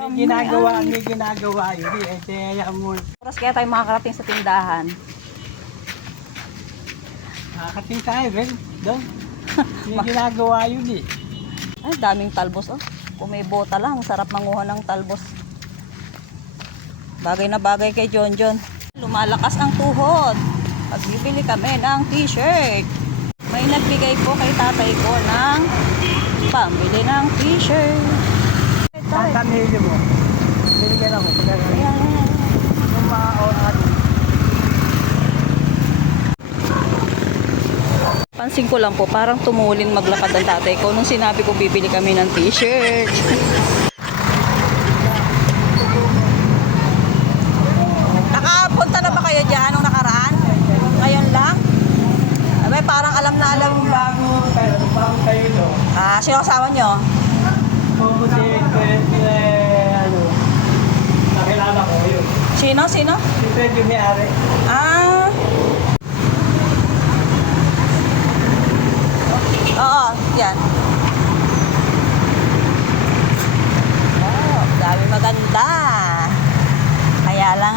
May ginagawa yun. Kaya mo. Oras kaya tayo makakarating sa tindahan. Nakakating tayo, Ben. Doon. May ginagawa yun eh. Ay, daming talbos oh. Kung may bota lang, sarap manguha ng talbos. Bagay na bagay kay John John. Lumalakas ang tuhod. Pagbibili kami ng t-shirt. May nagbigay po kay tatay ko ng pambili ng t-shirt. Tatamili mo. Binigyan ako. Ayan. Yung mga ano. Pansin ko lang po, parang tumulin maglakad ang tatay ko nung sinabi ko bibili kami ng t-shirt. Nakapunta na ba kayo dyan nung nakaraan? Ngayon lang? Abay, parang alam na alam. Bago kayo no? Sino kasama nyo? Pumunti ano. Nakilala ko yun. Sino? Si Fred yung may-ari. Oo, yan. Oh, dami maganda. Kaya lang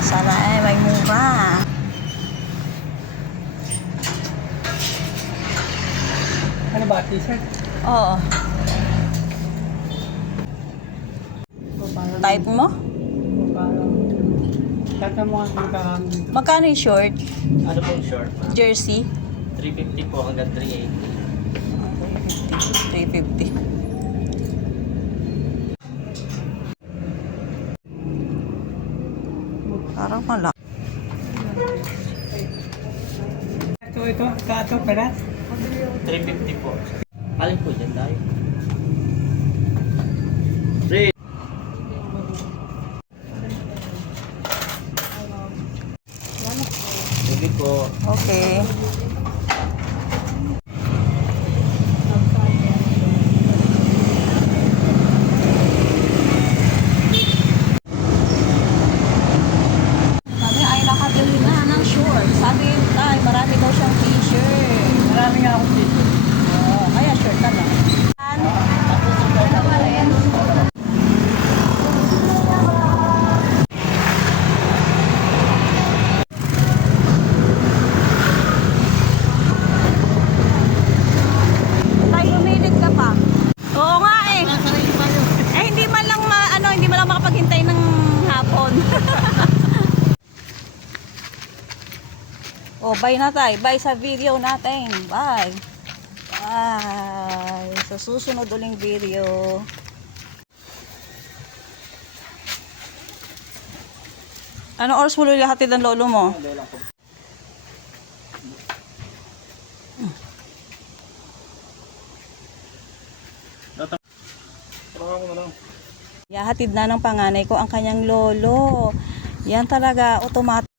sana may mura. Ano ba, t-shirt? Oo. Type mo? Parang tatamuhan mo ka. Magkano yung short? Ano pong short? Jersey? 350 po hanggang 380. 350. Parang malaki. Ito, pera? 350 po. Alin po dyan tayo? Sige po. Okay. Kami ay nakabili na ng short. Sabi tayo, marami daw siyang t-shirt. Marami nga akong t-shirt. Kaya short na lang. Tay, umilit ka pa. Oo nga eh. Hindi man lang hindi man lang makapaghintay ng hapon. Oh, bye na tayo. Bye sa video natin. Bye. Bye. Sa susunod uling video. Ano oras mo lulahatid ang lolo mo? Yahatid na ng panganay ko ang kanyang lolo. Yan talaga automatic.